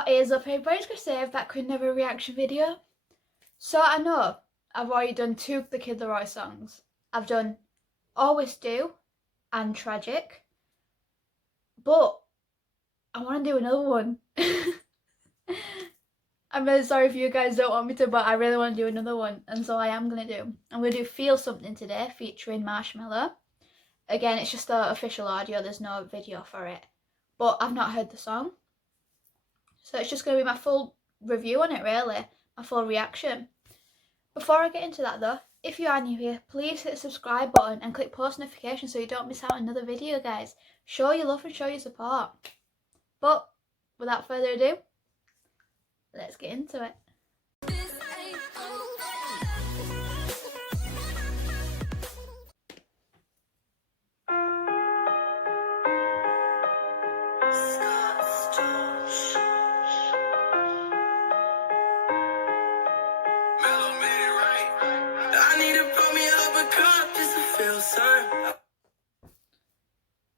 What is up, everybody's gonna save that could never reaction video. So I know I've already done 2 of the Kid LAROI songs. I've done Always Do and Tragic, but I want to do another one. I'm really sorry if you guys don't want me to, but I really want to do another one, and so I'm gonna do Feel Something today featuring Marshmello. Again, it's just the official audio, there's no video for it, but I've not heard the song. So it's just going to be my full review on it, really, my full reaction. Before I get into that though, if you are new here, please hit the subscribe button and click post notifications so you don't miss out on another video, guys. Show your love and show your support. But without further ado, let's get into it.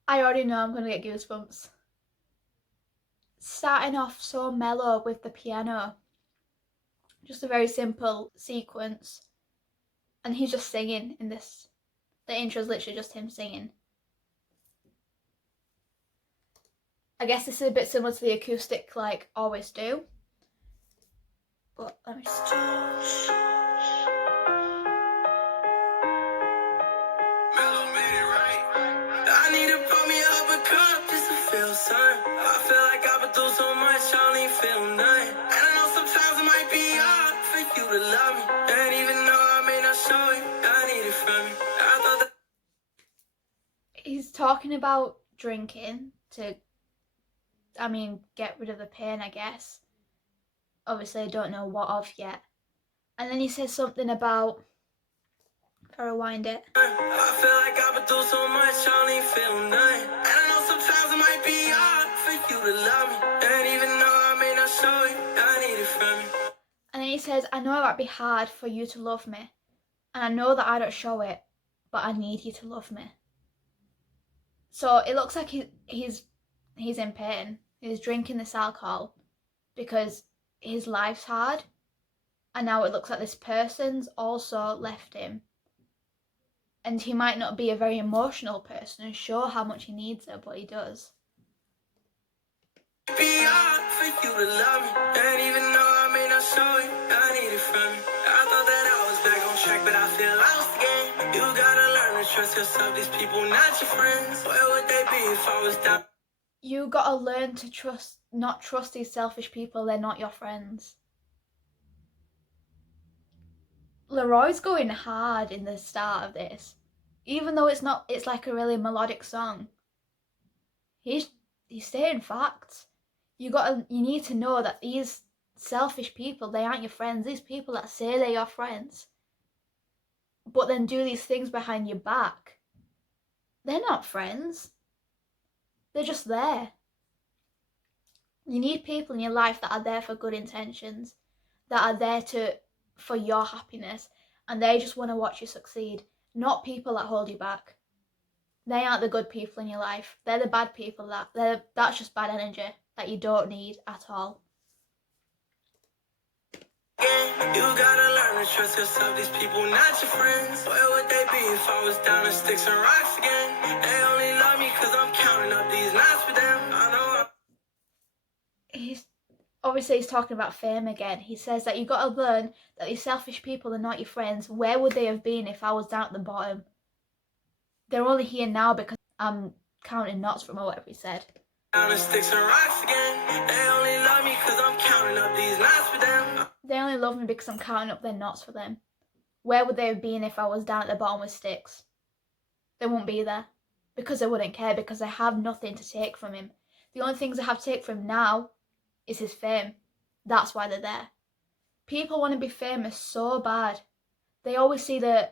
I already know I'm going to get goosebumps. Starting off so mellow with the piano. Just a very simple sequence. And he's just singing in this. The intro is literally just him singing. I guess this is a bit similar to the acoustic like Always Do. But let me just... I feel like I've been through so much, I don't even feel nothing. And I know sometimes it might be hard for you to love me. And even though I may not show it, I need it from you. I thought that... He's talking about drinking to, get rid of the pain, I guess. Obviously, I don't know what of yet. And then he says something about... If I rewind it. I feel like I've been through so much, I don't even feel nothing. And I know sometimes it might be hard for you to love me. And even though I may not show it, I need it from you. And then he says, I know it might be hard for you to love me. And I know that I don't show it, but I need you to love me. So it looks like he's in pain. He's drinking this alcohol because his life's hard. And now it looks like this person's also left him. And he might not be a very emotional person and show how much he needs her, but he does. Be hard for you to love me, and even though I may not show it, I need it from you. I thought that I was back on track, but I feel lost again. You gotta learn to trust yourself. These people not your friends. Where would they be if I was down? You gotta learn to not trust these selfish people. They're not your friends. LAROI's going hard in the start of this, even though it's like a really melodic song. He's stating facts. You need to know that these selfish people, they aren't your friends. These people that say they're your friends, but then do these things behind your back, they're not friends. They're just there. You need people in your life that are there for good intentions, that are there for your happiness, and they just want to watch you succeed, not people that hold you back. They aren't the good people in your life. They're the bad people. That's just bad energy that you don't need at all. You gotta learn to trust yourself. These people not your friends. Where would they be if I was down in sticks and rocks again? They only love me cause I'm counting up these nights for them. I know He's talking about fame again. He says that you gotta learn that these selfish people are not your friends. Where would they have been if I was down at the bottom? They're only here now because I'm counting knots from whatever he said. Down in sticks and rocks again. They only love me cause I'm counting up these nights for them. They only love me because I'm counting up their knots for them. Where would they have been if I was down at the bottom with sticks? They won't be there because they wouldn't care, because they have nothing to take from him. The only things they have to take from him now is his fame. That's why they're there. People want to be famous so bad. They always see they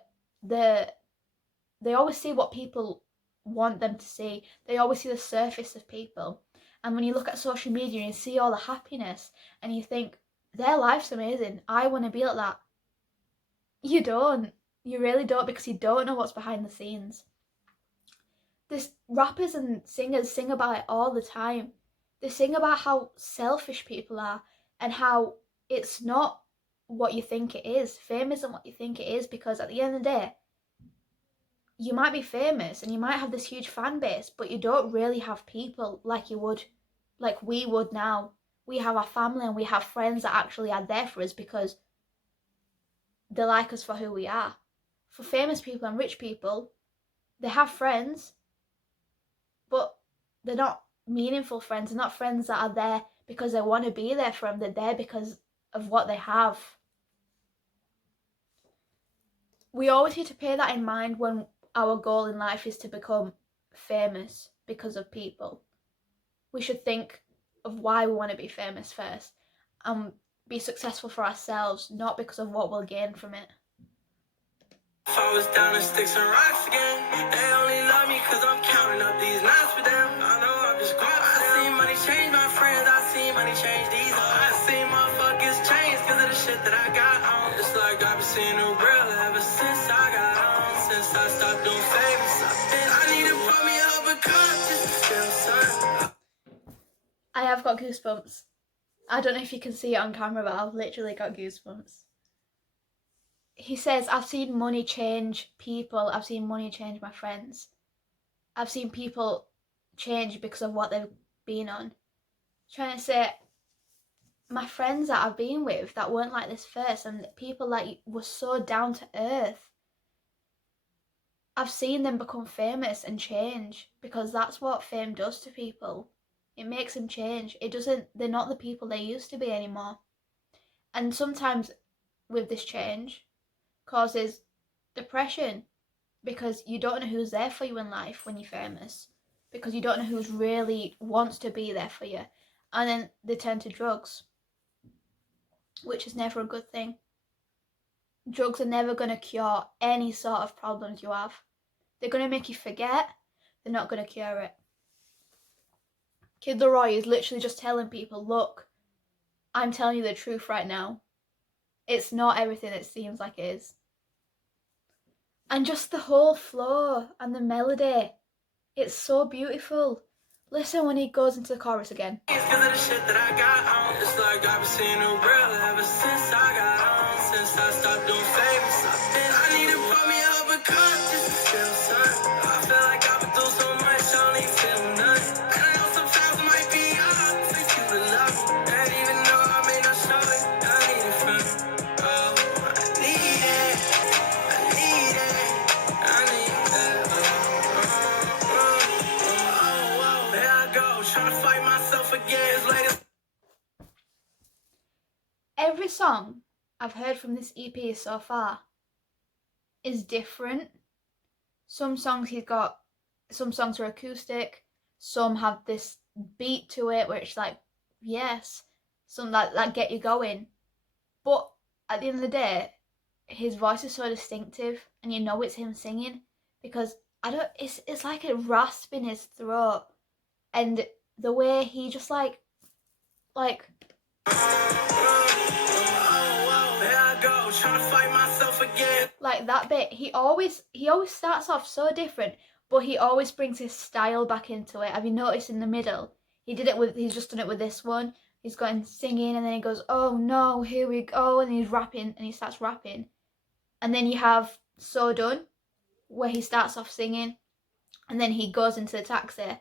always see what people want them to see. They always see the surface of people. And when you look at social media and you see all the happiness and you think, their life's amazing, I want to be like that. You don't. You really don't, because you don't know what's behind the scenes. This rappers and singers sing about it all the time. They sing about how selfish people are and how it's not what you think it is. Fame isn't what you think it is, because at the end of the day, you might be famous and you might have this huge fan base, but you don't really have people like you would, like we would now. We have our family and we have friends that actually are there for us because they like us for who we are. For famous people and rich people, they have friends, but they're not meaningful friends. They're not friends that are there because they want to be there for them. They're there because of what they have. We always need to bear that in mind when our goal in life is to become famous because of people. We should think of why we want to be famous first and be successful for ourselves, not because of what we'll gain from it. If I was down in sticks and rocks again, they only love me cause I'm counting up these nights for them. I know I'm just going for them. I seen money change my friends, I seen money change these hoes. I seen motherfuckers change cause of the shit that I got on. It's like I've been seeing the real ever since I got on. Since I stopped doing favors, I need to put me up a cup just to feel something. I have got goosebumps. I don't know if you can see it on camera, but I've literally got goosebumps. He says, I've seen money change people, I've seen money change my friends. I've seen people change because of what they've been on. Trying to say, my friends that I've been with that weren't like this first, and people that were so down to earth, I've seen them become famous and change, because that's what fame does to people. It makes them change. They're not the people they used to be anymore. And sometimes with this change causes depression, because you don't know who's there for you in life when you're famous, because you don't know who's really wants to be there for you. And then they turn to drugs, which is never a good thing. Drugs are never going to cure any sort of problems you have. They're going to make you forget. They're not going to cure it. Kid LAROI is literally just telling people, look, I'm telling you the truth right now. It's not everything it seems like it is. And just the whole flow and the melody, it's so beautiful. Listen when he goes into the chorus again. It's cause of the shit that I got on. It's like I've been seeing the real ever since I got on. Since I stopped doing favors, I need to put me up a cup just to feel something. I feel like I've been through so much, I only feel nothing. And I know sometimes it might be hard for you to love me. And even though I may not show it, I need it from you. Oh, I need it. I need it. I need it. There I go, trying to fight myself again. Later. Every song I've heard from this EP so far is different. Some songs are acoustic, some have this beat to it where it's like, yes, some that get you going. But at the end of the day, his voice is so distinctive and you know it's him singing, because it's like a rasp in his throat, and the way he just like that bit, he always starts off so different, but he always brings his style back into it. Have you noticed in the middle? He's just done it with this one. He's going singing and then he goes, oh no, here we go, and he's rapping and he starts rapping. And then you have So Done, where he starts off singing and then he goes into the taxi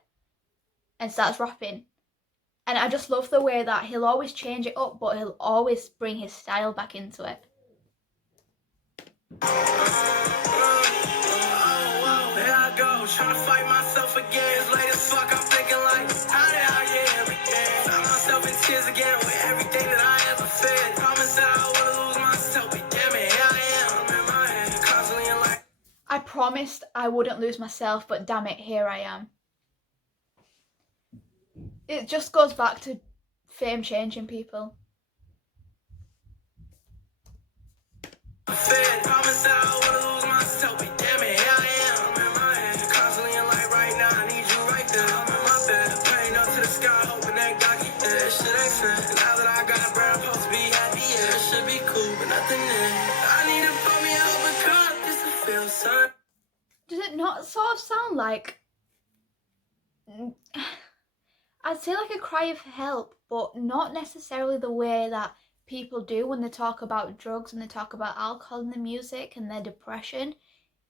and starts rapping. And I just love the way that he'll always change it up, but he'll always bring his style back into it. There I go, trying to fight myself again. It's late as fuck, I'm thinking like, how did I get everything? Found myself in tears again with everything that I ever fed. Promise that I wouldn't lose myself, but damn it, here I am. I'm in my head, constantly in life. I promised I wouldn't lose myself, but damn it, here I am. It just goes back to fame changing people. Promise that I wouldn't lose myself, but damn it, here I am. I'm in my head, constantly in life right now. I need you right there. I'm in my bed, praying up to the sky, hoping that God keep there. This shit ain't fair. Now that I got a brand, I'm supposed to be happy. Yeah, it should be cool, but nothing there. I need to put me up a cup just to feel something. Does it not sort of sound like... I'd say like a cry for help, but not necessarily the way that people do when they talk about drugs and they talk about alcohol in the music and their depression.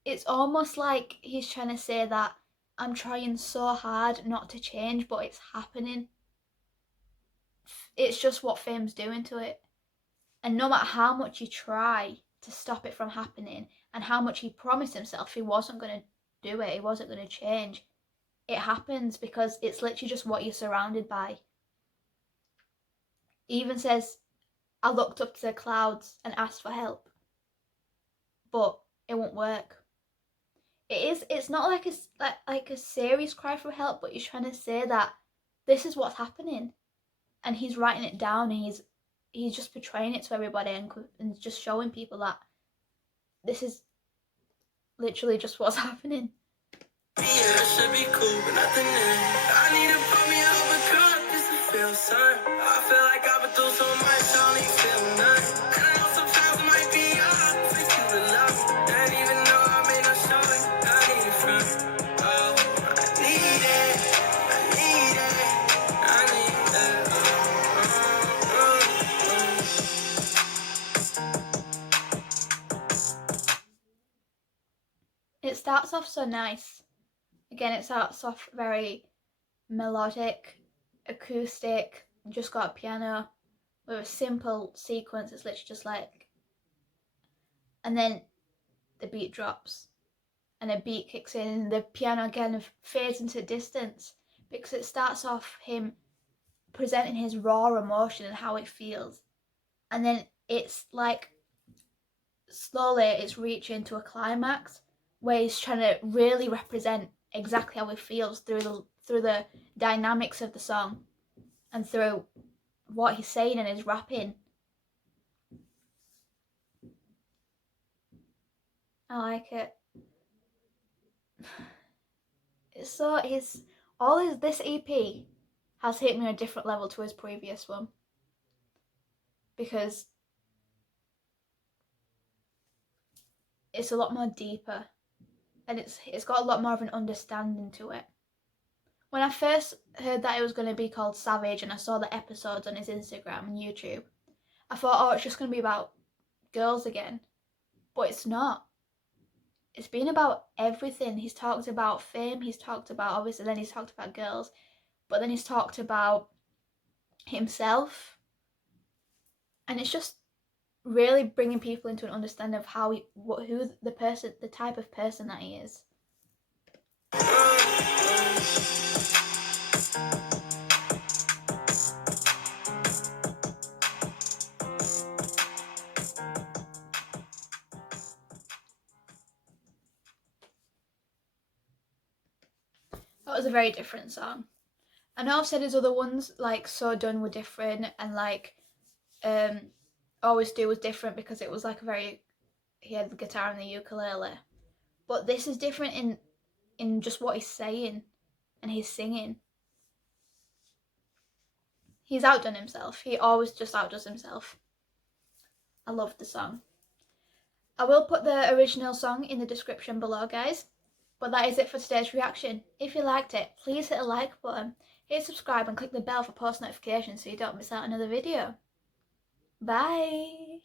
It's almost like he's trying to say that I'm trying so hard not to change, but it's happening. It's just what fame's doing to it. And no matter how much you try to stop it from happening and how much he promised himself he wasn't going to do it, he wasn't going to change, it happens because it's literally just what you're surrounded by. He even says, I looked up to the clouds and asked for help, but it won't work. It's not like a serious cry for help, but he's trying to say that this is what's happening, and he's writing it down, and he's just portraying it to everybody and just showing people that this is literally just what's happening. Yeah, it should be cool, but nothing in. I need to put me up a cup just to feel sun. I feel like I've been through so much, I don't even feel none. And I know sometimes it might be hard for you to love me. And even though I may not show it, I need it from you. Oh, I need it. I need it. I need that. It starts off so nice. Again, it starts off very melodic, acoustic, just got a piano with a simple sequence. It's literally just like, and then the beat drops and a beat kicks in and the piano again fades into distance because it starts off him presenting his raw emotion and how it feels, and then it's like slowly it's reaching to a climax where he's trying to really represent exactly how he feels through the dynamics of the song and through what he's saying and his rapping. I like it. So this EP has hit me on a different level to his previous one because it's a lot more deeper and it's got a lot more of an understanding to it. When I first heard that it was going to be called Savage and I saw the episodes on his Instagram and YouTube, I thought, oh, it's just going to be about girls again. But it's not. It's been about everything. He's talked about fame, he's talked about, obviously, then he's talked about girls, but then he's talked about himself. And it's just really bringing people into an understanding of the type of person that he is. That was a very different song. I know I've said his other ones, like So Done, were different, and like Always Do was different because it was like he had the guitar and the ukulele. But this is different in just what he's saying and his singing. He's outdone himself. He always just outdoes himself. I love the song. I will put the original song in the description below, guys. But that is it for today's reaction. If you liked it, please hit the like button, hit subscribe and click the bell for post notifications so you don't miss out another video. Bye!